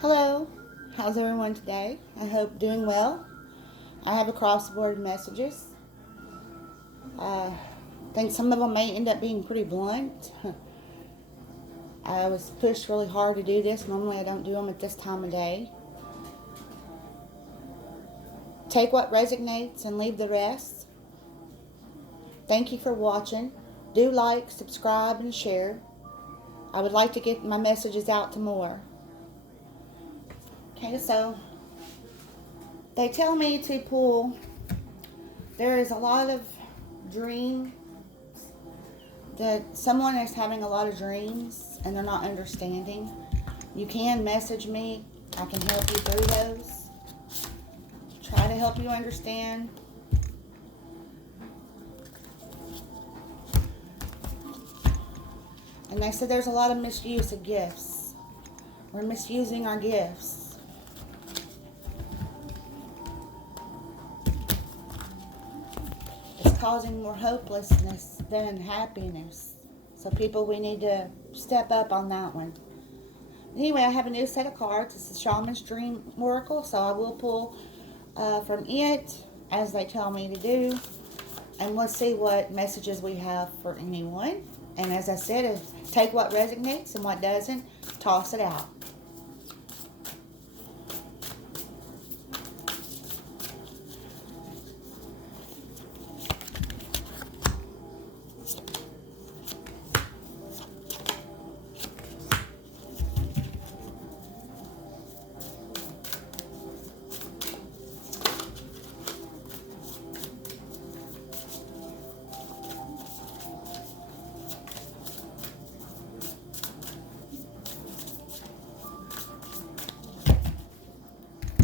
Hello, how's everyone today? I hope doing well. I have across the board messages. I think some of them may end up being pretty blunt. I was pushed really hard to do this. Normally, I don't do them at this time of day. Take what resonates and leave the rest. Thank you for watching. Do like, subscribe, and share. I would like to get my messages out to more. Okay, so they tell me to pull. There is a lot of dream that someone is having a lot of dreams and they're not understanding. You can message me. I can help you through those. Try to help you understand. And they said there's a lot of misuse of gifts. We're misusing our gifts. It's causing more hopelessness than happiness. So people, we need to step up on that one. Anyway, I have a new set of cards. It's the Shaman's Dream Oracle. So I will pull from it as they tell me to do. And let's see what messages we have for anyone. And as I said, take what resonates and what doesn't, toss it out.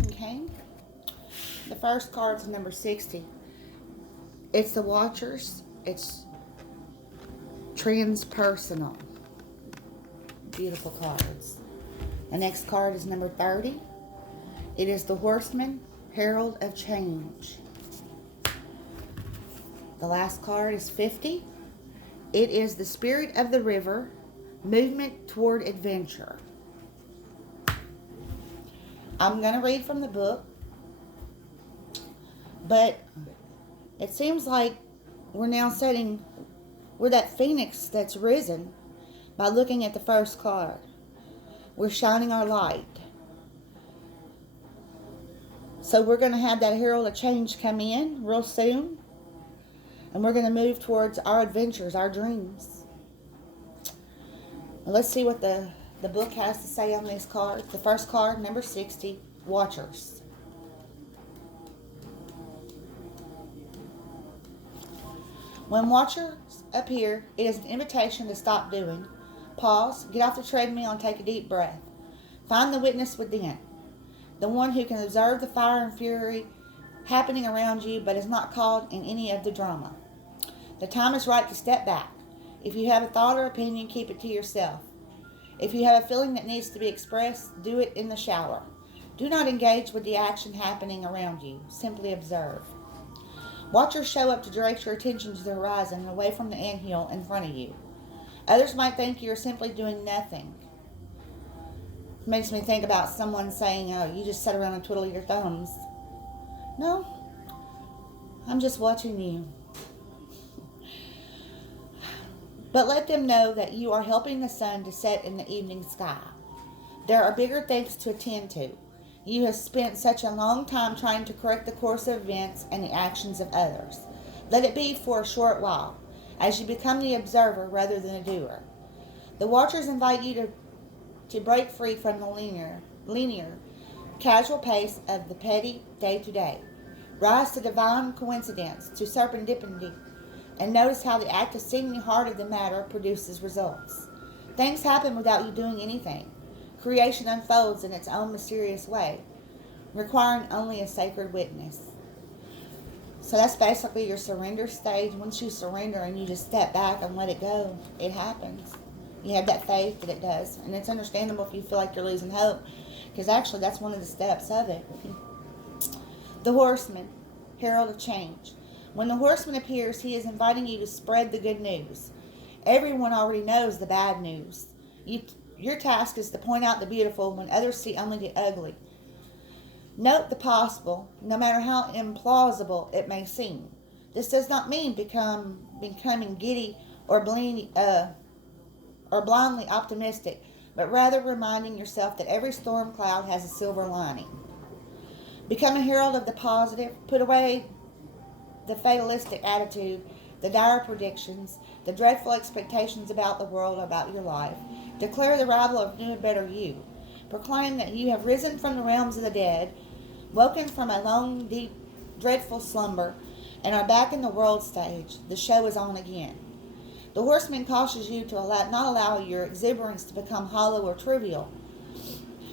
Okay. The first card is number 60. It's the Watchers. It's transpersonal. Beautiful cards. The next card is number 30. It is the Horseman, Herald of Change. The last card is 50. It is the Spirit of the River, Movement Toward Adventure. I'm going to read from the book, but it seems like we're that phoenix that's risen by looking at the first card. We're shining our light. So we're going to have that herald of change come in real soon, and we're going to move towards our adventures, our dreams. Let's see what the book has to say on these cards. The first card, number 60, Watchers. When watchers appear, it is an invitation to stop doing. Pause, get off the treadmill and take a deep breath. Find the witness within, the one who can observe the fire and fury happening around you but is not caught in any of the drama. The time is right to step back. If you have a thought or opinion, keep it to yourself. If you have a feeling that needs to be expressed, do it in the shower. Do not engage with the action happening around you. Simply observe. Watchers show up to direct your attention to the horizon and away from the anthill in front of you. Others might think you are simply doing nothing. It makes me think about someone saying, oh, you just sit around and twiddle your thumbs. No, I'm just watching you. But let them know that you are helping the sun to set in the evening sky. There are bigger things to attend to. You have spent such a long time trying to correct the course of events and the actions of others. Let it be for a short while, as you become the observer rather than a doer. The Watchers invite you to break free from the linear, casual pace of the petty day-to-day. Rise to divine coincidence, to serendipity, and notice how the act of seeing the heart of the matter produces results. Things happen without you doing anything. Creation unfolds in its own mysterious way, requiring only a sacred witness. So that's basically your surrender stage. Once you surrender and you just step back and let it go, it happens. You have that faith that it does. And it's understandable if you feel like you're losing hope, because actually that's one of the steps of it. The Horseman, Herald of Change. When the Horseman appears, he is inviting you to spread the good news. Everyone already knows the bad news. Your task is to point out the beautiful when others see only the ugly. Note the possible, no matter how implausible it may seem. This does not mean becoming giddy or blindly optimistic, but rather reminding yourself that every storm cloud has a silver lining. Become a herald of the positive. Put away the fatalistic attitude, the dire predictions, the dreadful expectations about the world, about your life. Declare the arrival of new and better you. Proclaim that you have risen from the realms of the dead, woken from a long, deep, dreadful slumber, and are back in the world stage. The show is on again. The horseman cautions you to not allow your exuberance to become hollow or trivial.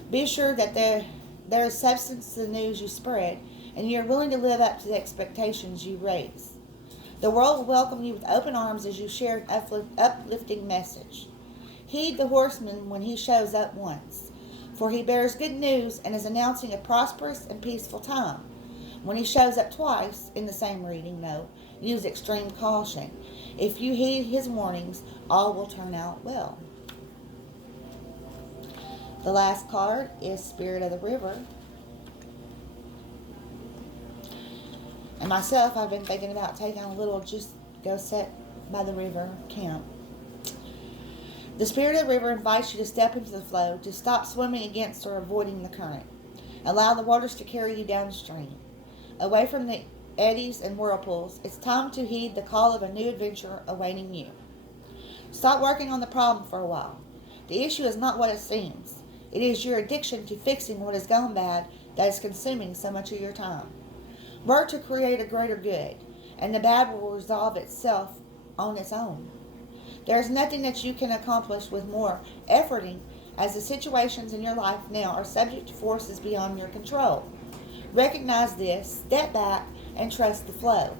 Be sure that there is substance to the news you spread, and you are willing to live up to the expectations you raise. The world will welcome you with open arms as you share an uplifting message. Heed the horseman when he shows up once, for he bears good news and is announcing a prosperous and peaceful time. When he shows up twice in the same reading, though, use extreme caution. If you heed his warnings, all will turn out well. The last card is Spirit of the River. And myself, I've been thinking about taking a little just go sit by the river camp. The Spirit of the River invites you to step into the flow, to stop swimming against or avoiding the current. Allow the waters to carry you downstream. Away from the eddies and whirlpools, it's time to heed the call of a new adventure awaiting you. Stop working on the problem for a while. The issue is not what it seems. It is your addiction to fixing what has gone bad that is consuming so much of your time. Work to create a greater good, and the bad will resolve itself on its own. There is nothing that you can accomplish with more efforting, as the situations in your life now are subject to forces beyond your control. Recognize this, step back, and trust the flow.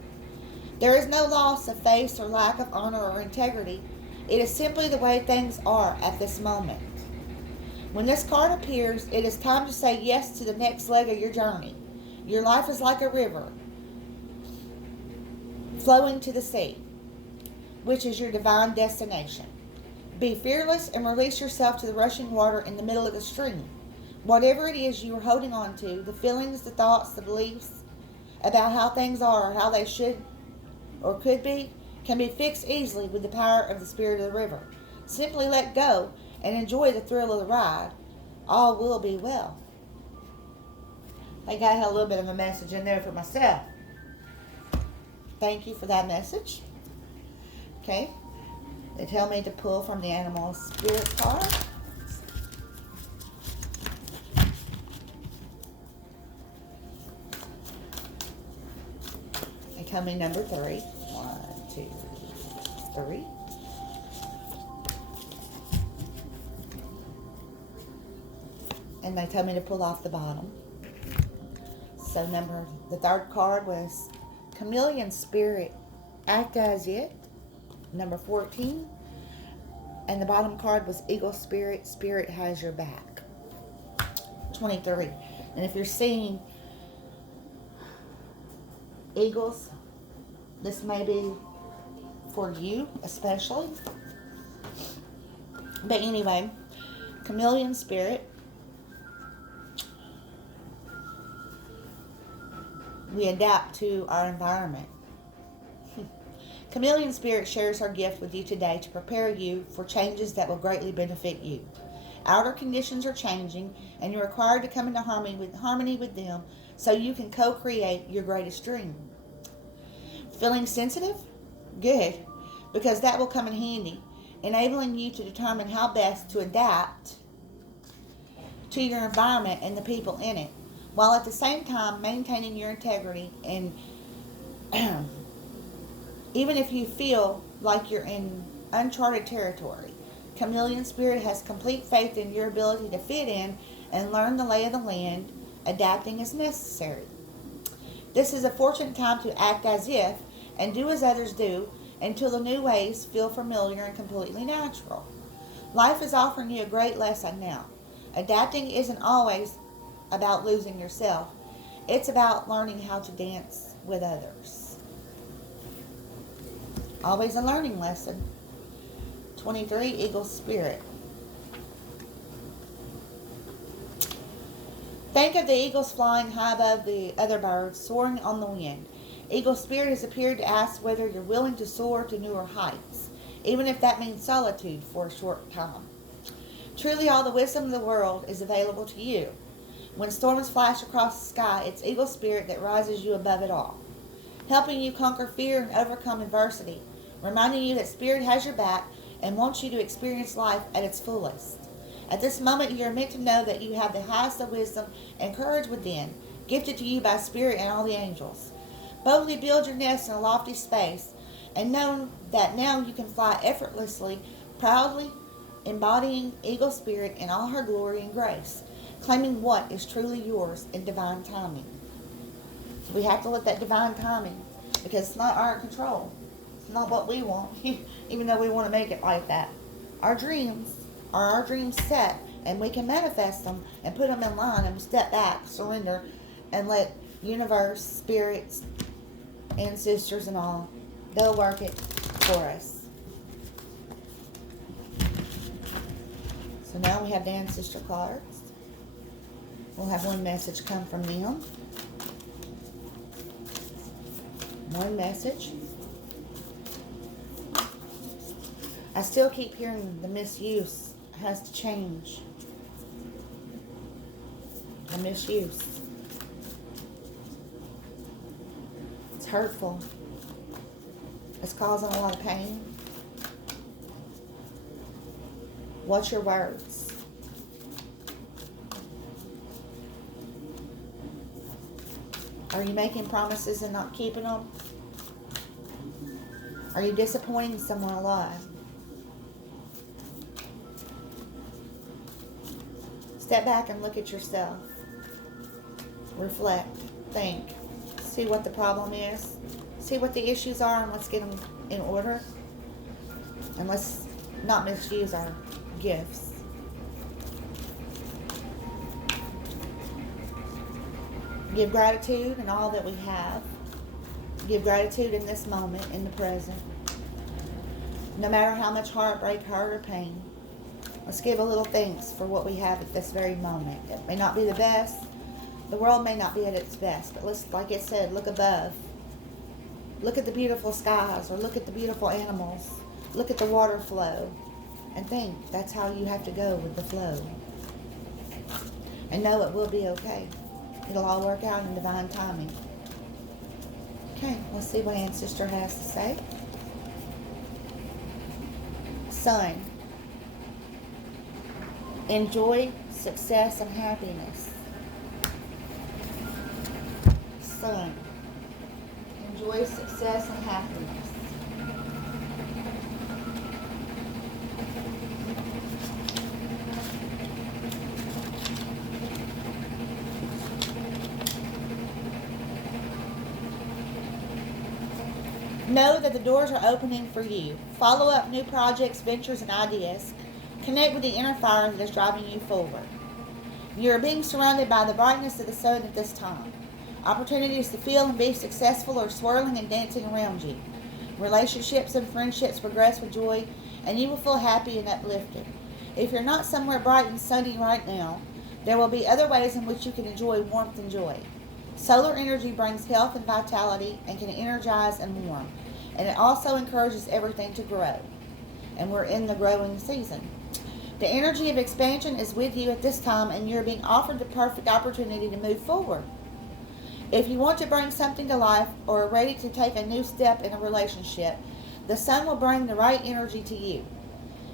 There is no loss of face or lack of honor or integrity. It is simply the way things are at this moment. When this card appears, it is time to say yes to the next leg of your journey. Your life is like a river flowing to the sea, which is your divine destination. Be fearless and release yourself to the rushing water in the middle of the stream. Whatever it is you are holding on to, the feelings, the thoughts, the beliefs about how things are or how they should or could be, can be fixed easily with the power of the Spirit of the River. Simply let go and enjoy the thrill of the ride. All will be well. I think I had a little bit of a message in there for myself. Thank you for that message. Okay. They tell me to pull from the Animal Spirit card. They tell me number 3. 1, 2, 3. And they tell me to pull off the bottom. So the third card was Chameleon Spirit, Act As It, number 14. And the bottom card was Eagle Spirit, Spirit Has Your Back, 23. And if you're seeing eagles, this may be for you especially. But anyway, Chameleon Spirit. We adapt to our environment. Chameleon Spirit shares her gift with you today to prepare you for changes that will greatly benefit you. Outer conditions are changing, and you're required to come into harmony with them so you can co-create your greatest dream. Feeling sensitive? Good, because that will come in handy, enabling you to determine how best to adapt to your environment and the people in it, while at the same time maintaining your integrity. And even if you feel like you're in uncharted territory, Chameleon Spirit has complete faith in your ability to fit in and learn the lay of the land, adapting as necessary. This is a fortunate time to act as if and do as others do until the new ways feel familiar and completely natural. Life is offering you a great lesson now. Adapting isn't always about losing yourself. It's about learning how to dance with others. Always a learning lesson. 23, Eagle Spirit. Think of the eagles flying high above the other birds, soaring on the wind. Eagle Spirit has appeared to ask whether you're willing to soar to newer heights, even if that means solitude for a short time. Truly, all the wisdom of the world is available to you. When storms flash across the sky, it's Eagle Spirit that rises you above it all, helping you conquer fear and overcome adversity, reminding you that Spirit has your back and wants you to experience life at its fullest. At this moment, you are meant to know that you have the highest of wisdom and courage within, gifted to you by Spirit and all the angels. Boldly build your nest in a lofty space, and know that now you can fly effortlessly, proudly embodying Eagle Spirit in all her glory and grace, claiming what is truly yours in divine timing. So we have to let that divine timing, because it's not our control. It's not what we want, even though we want to make it like that. Our dreams are our dreams set, and we can manifest them and put them in line and step back, surrender, and let universe, spirits, ancestors, and all, they'll work it for us. So now we have the ancestor cards. We'll have one message come from them. One message. I still keep hearing the misuse has to change. The misuse. It's hurtful. It's causing a lot of pain. Watch your words. Are you making promises and not keeping them? Are you disappointing someone a lot? Step back and look at yourself. Reflect. Think. See what the problem is. See what the issues are and let's get them in order. And let's not misuse our gifts. Give gratitude in all that we have. Give gratitude in this moment, in the present. No matter how much heartbreak, hurt, or pain. Let's give a little thanks for what we have at this very moment. It may not be the best. The world may not be at its best. But let's, like it said, look above. Look at the beautiful skies, or look at the beautiful animals. Look at the water flow. And think that's how you have to go with the flow. And know it will be okay. It'll all work out in divine timing. Okay, let's see what Ancestor has to say. Sun. Enjoy success and happiness. Sun. Enjoy success and happiness. Know that the doors are opening for you. Follow up new projects, ventures, and ideas. Connect with the inner fire that is driving you forward. You are being surrounded by the brightness of the sun at this time. Opportunities to feel and be successful are swirling and dancing around you. Relationships and friendships progress with joy, and you will feel happy and uplifted. If you're not somewhere bright and sunny right now, there will be other ways in which you can enjoy warmth and joy. Solar energy brings health and vitality and can energize and warm. And it also encourages everything to grow. And we're in the growing season. The energy of expansion is with you at this time, and you're being offered the perfect opportunity to move forward. If you want to bring something to life or are ready to take a new step in a relationship, the sun will bring the right energy to you.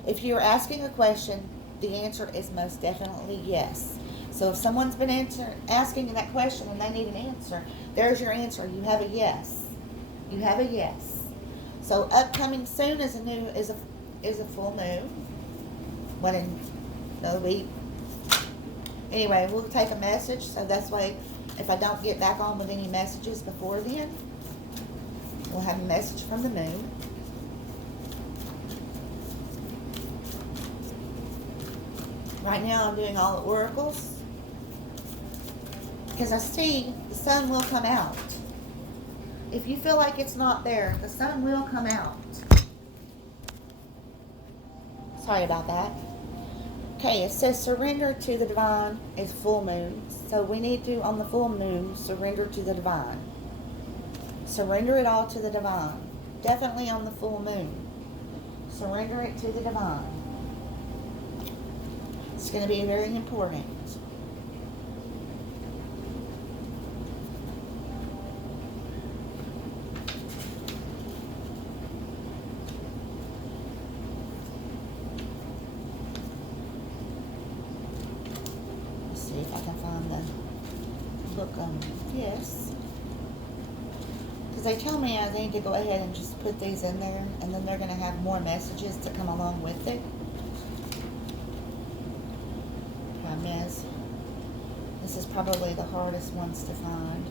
If you're asking a question, the answer is most definitely yes. So if someone's been asking that question and they need an answer, there's your answer. You have a yes. You have a yes. So upcoming soon is a full moon. What in another week? Anyway, we'll take a message. So that's why if I don't get back on with any messages before then, we'll have a message from the moon. Right now I'm doing all the oracles. Because I see the sun will come out. If you feel like it's not there, the sun will come out. Sorry about that. Okay, it says surrender to the divine is full moon. So we need to, on the full moon, surrender to the divine. Surrender it all to the divine. Definitely on the full moon. Surrender it to the divine. It's going to be very important. Let's see if I can find the book on this. Because they tell me I need to go ahead and just put these in there, and then they're going to have more messages to come along with it. This is probably the hardest ones to find.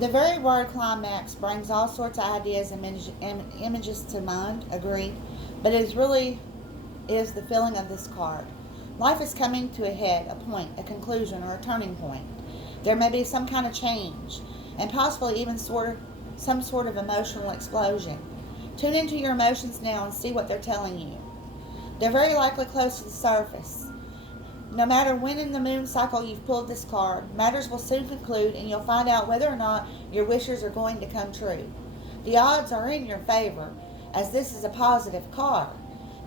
The very word climax brings all sorts of ideas and images to mind, agreed, but it really is the feeling of this card. Life is coming to a head, a point, a conclusion, or a turning point. There may be some kind of change, and possibly even some sort of emotional explosion. Tune into your emotions now and see what they're telling you. They're very likely close to the surface. No matter when in the moon cycle you've pulled this card, matters will soon conclude and you'll find out whether or not your wishes are going to come true. The odds are in your favor, as this is a positive card,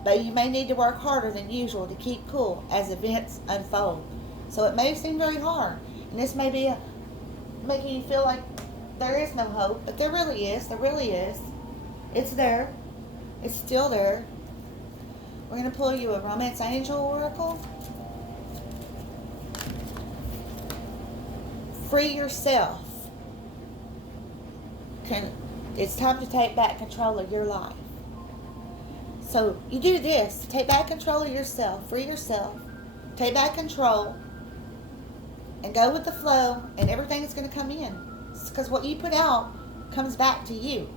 but you may need to work harder than usual to keep cool as events unfold. So it may seem very hard, and this may be making you feel like there is no hope, but there really is. There really is. It's there. It's still there. We're going to pull you a Romance Angel Oracle. Free yourself. It's time to take back control of your life. So you do this. Take back control of yourself. Free yourself. Take back control. And go with the flow. And everything is going to come in. Because what you put out comes back to you.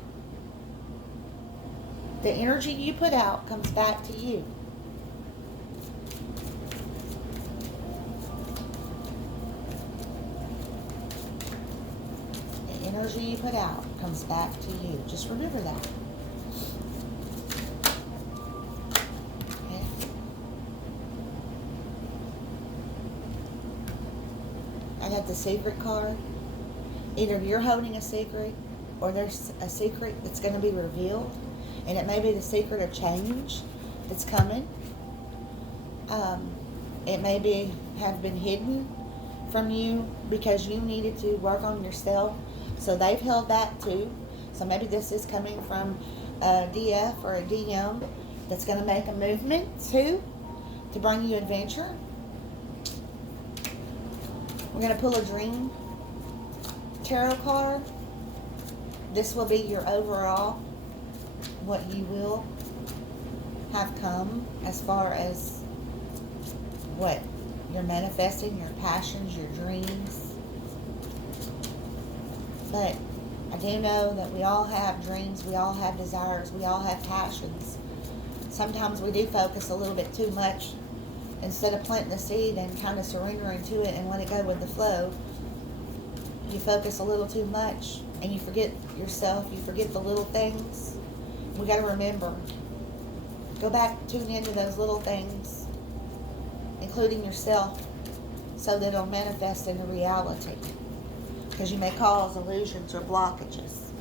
The energy you put out comes back to you. Energy you put out comes back to you. Just remember that. Okay. I got the secret card. Either you're holding a secret or there's a secret that's going to be revealed. And it may be the secret of change that's coming. It may have been hidden from you because you needed to work on yourself. So they've held back too. So maybe this is coming from a DF or a DM that's going to make a movement too to bring you adventure. We're going to pull a Dream Tarot card. This will be your overall, what you will have come as far as what you're manifesting, your passions, your dreams. But I do know that we all have dreams, we all have desires, we all have passions. Sometimes we do focus a little bit too much. Instead of planting the seed and kind of surrendering to it and let it go with the flow, you focus a little too much and you forget yourself, you forget the little things. We got to remember, go back, tune into those little things, including yourself, so that it'll manifest into reality. Because you may cause illusions or blockages.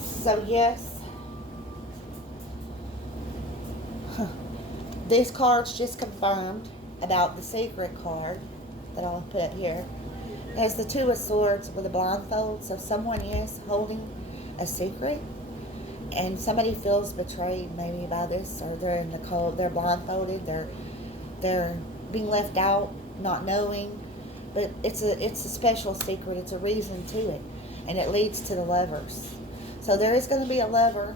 So yes, this card's just confirmed about the secret card that I'll put up here. It has the Two of Swords with a blindfold, so someone is holding a secret, and somebody feels betrayed maybe by this, or they're in the cold, they're blindfolded, they're being left out, not knowing, but it's a special secret. It's a reason to it, and it leads to the Lovers. So there is going to be a lover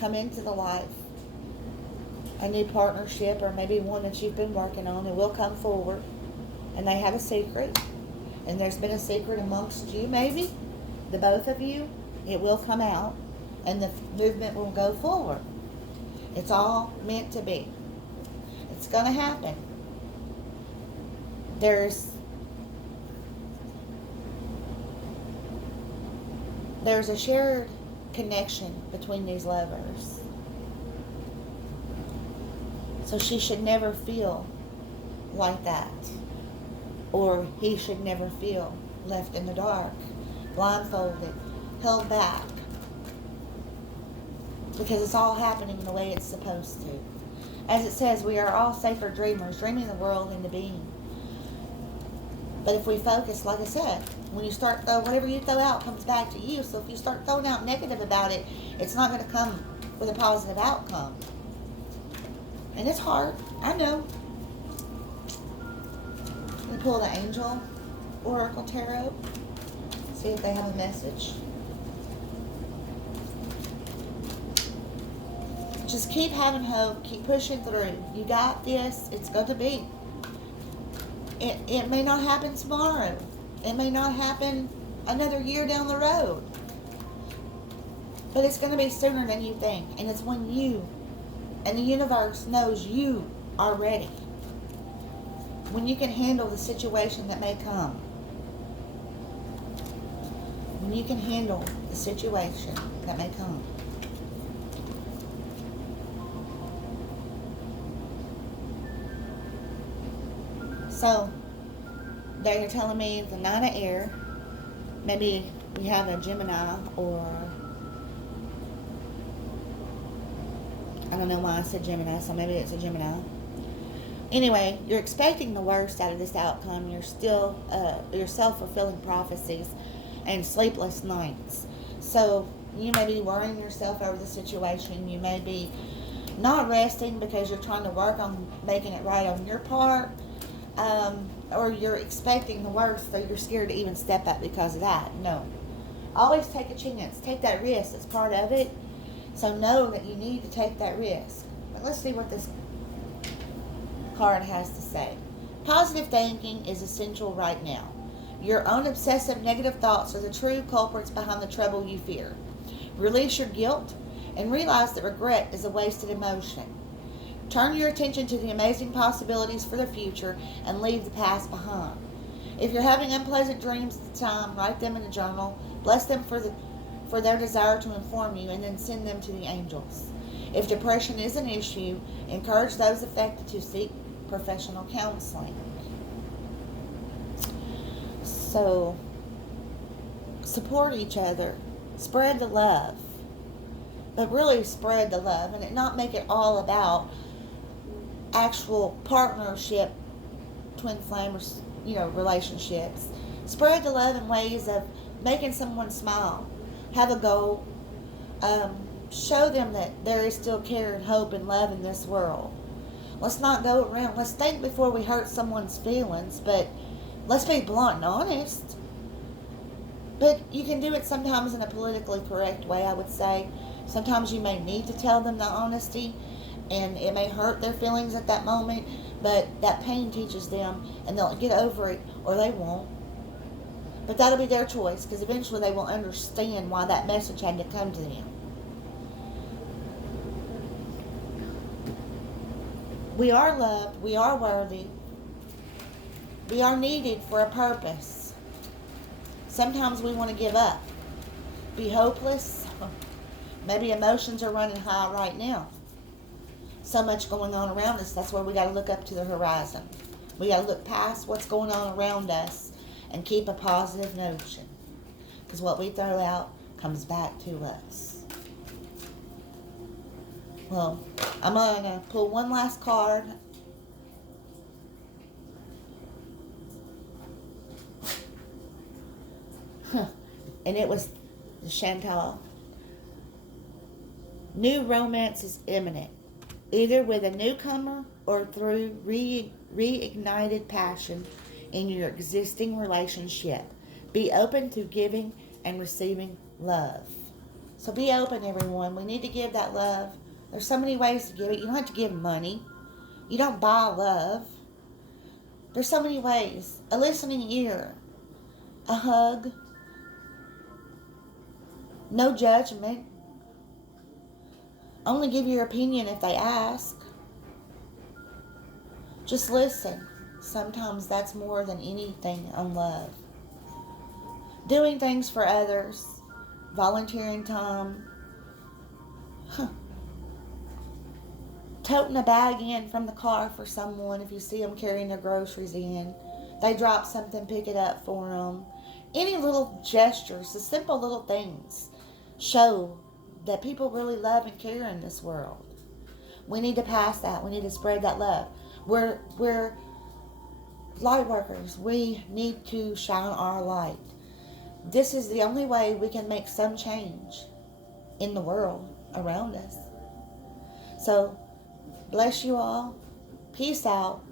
come into the life a new partnership, or maybe one that you've been working on, it will come forward. And they have a secret. And there's been a secret amongst you, maybe, the both of you. It will come out. And the movement will go forward. It's all meant to be. It's going to happen. There's a shared connection between these lovers. So she should never feel like that. Or he should never feel left in the dark, blindfolded, held back. Because it's all happening the way it's supposed to. As it says, we are all sacred dreamers, dreaming the world into being. But if we focus, like I said, when you start whatever you throw out comes back to you. So if you start throwing out negative about it, it's not going to come with a positive outcome. And it's hard, I know. Let me pull the Angel Oracle Tarot. See if they have a message. Just keep having hope. Keep pushing through. You got this. It's going to be. It may not happen tomorrow. It may not happen another year down the road. But it's going to be sooner than you think. And it's when you and the universe knows you are ready. When you can handle the situation that may come. When you can handle the situation that may come. So, they're telling me the Nine of Air. Maybe we have a Gemini, or I don't know why I said Gemini, so maybe it's a Gemini. Anyway, you're expecting the worst out of this outcome. You're still your self-fulfilling prophecies and sleepless nights. So you may be worrying yourself over the situation. You may be not resting because you're trying to work on making it right on your part. Or you're expecting the worst, so you're scared to even step up because of that. No. Always take a chance. Take that risk. It's part of it. So know that you need to take that risk. But let's see what this card has to say. Positive thinking is essential right now. Your own obsessive negative thoughts are the true culprits behind the trouble you fear. Release your guilt and realize that regret is a wasted emotion. Turn your attention to the amazing possibilities for the future and leave the past behind. If you're having unpleasant dreams at the time, write them in a journal. Bless them for their desire to inform you, and then send them to the angels. If depression is an issue, encourage those affected to seek professional counseling. So, support each other. Spread the love. But really spread the love, and not make it all about actual partnership, twin flame, relationships. Spread the love in ways of making someone smile. Have a goal. Show them that there is still care and hope and love in this world. Let's not go around. Let's think before we hurt someone's feelings, but let's be blunt and honest. But you can do it sometimes in a politically correct way, I would say. Sometimes you may need to tell them the honesty, and it may hurt their feelings at that moment, but that pain teaches them, and they'll get over it, or they won't. But that'll be their choice, because eventually they will understand why that message had to come to them. We are loved. We are worthy. We are needed for a purpose. Sometimes we want to give up, be hopeless. Maybe emotions are running high right now. So much going on around us. That's where we got to look up to the horizon. We got to look past what's going on around us and keep a positive notion. Because what we throw out comes back to us. Well, I'm going to pull one last card. And it was the Chantal. New romance is imminent, either with a newcomer or through reignited passion in your existing relationship. Be open to giving and receiving love. So be open, everyone. We need to give that love There's so many ways to give it. You don't have to give money. You don't buy love. There's so many ways. A listening ear, a hug, no judgment. Only give your opinion if they ask. Just listen. Sometimes that's more than anything on love. Doing things for others, volunteering time, toting a bag in from the car for someone if you see them carrying their groceries in. They drop something, pick it up for them. Any little gestures, the simple little things, show that people really love and care in this world. We need to pass that. We need to spread that love. We're light workers. We need to shine our light. This is the only way we can make some change in the world around us. So, bless you all. Peace out.